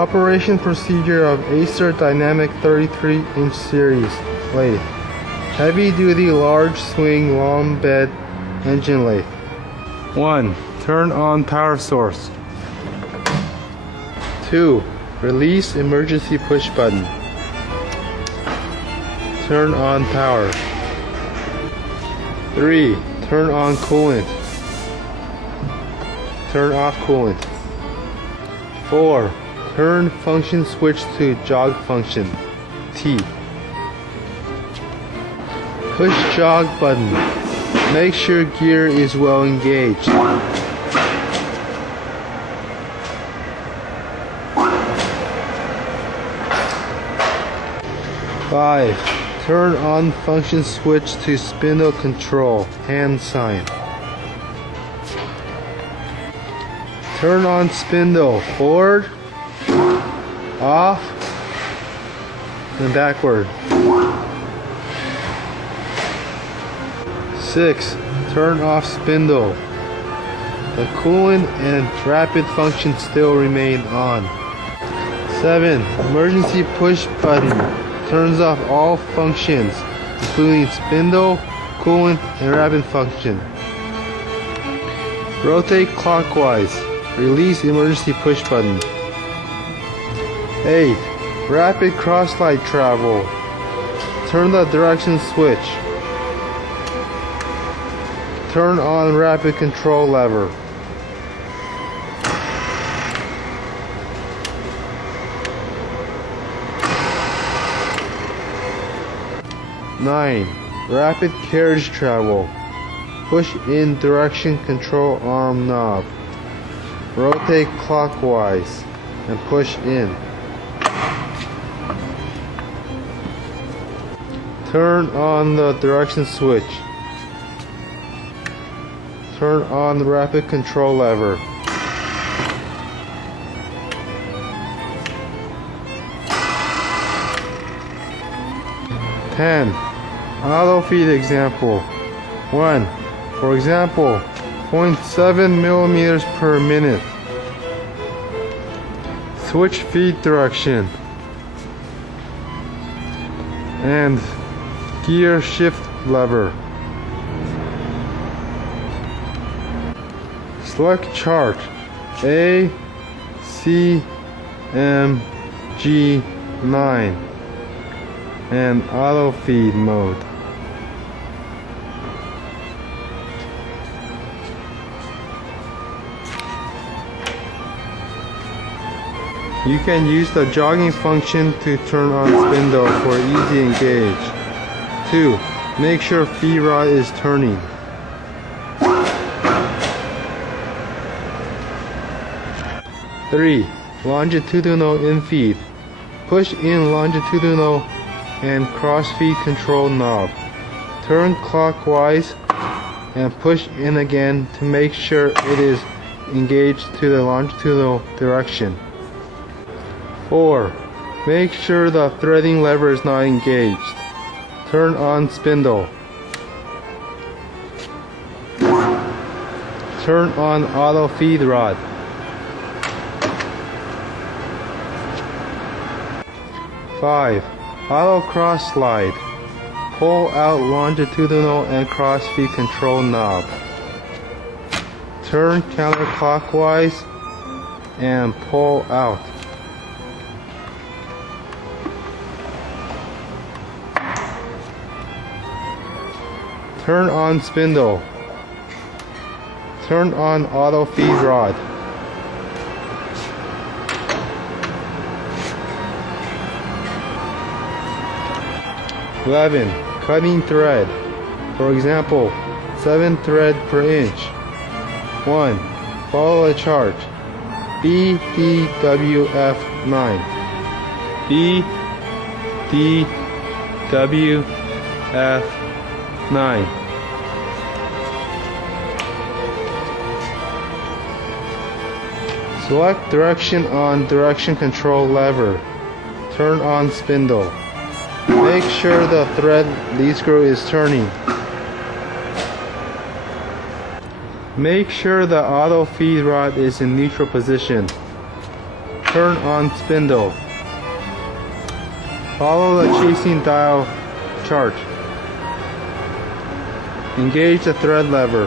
Operation procedure of ACER Dynamic 33-inch series lathe. Heavy duty large swing long bed engine lathe. 1. Turn on power source. 2. Release emergency push button. Turn on power. 3. Turn on coolant. Turn off coolant. 4. Turn function switch to jog function, T. Push jog button. Make sure gear is well engaged. 5. Turn on function switch to spindle control, hand sign. Turn on spindle forward, off, and backward. 6. Turn off spindle. The coolant and rapid function still remain on. 7. Emergency push button turns off all functions, including spindle, coolant, and rapid function. Rotate clockwise. Release emergency push button. 8. Rapid cross-slide travel. Turn the direction switch. Turn on rapid control lever. 9. Rapid carriage travel. Push in direction control arm knob. Rotate clockwise and push in. Turn on the direction switch. Turn on the rapid control lever. 10. Auto feed example. 1. For example, 0.7 millimeters per minute. Switch feed direction and gear shift lever. Select chart A, C, M, G, 9 and auto feed mode. You can use the jogging function to turn on spindle for easy engage. 2. Make sure feed rod is turning. 3. Longitudinal infeed. Push in longitudinal and cross feed control knob. Turn clockwise and push in again to make sure it is engaged to the longitudinal direction. 4. Make sure the threading lever is not engaged. Turn on spindle. Turn on auto feed rod. 5. Auto cross slide. Pull out longitudinal and cross feed control knob. Turn counterclockwise and pull out. Turn on spindle. Turn on auto feed rod. 11. Cutting thread. For example, 7 thread per inch. 1. Follow a chart. BDWF9. BDWF9. Select direction on direction control lever. Turn on spindle. Make sure the thread lead screw is turning. Make sure the auto feed rod is in neutral position. Turn on spindle. Follow the chasing dial chart. Engage the thread lever.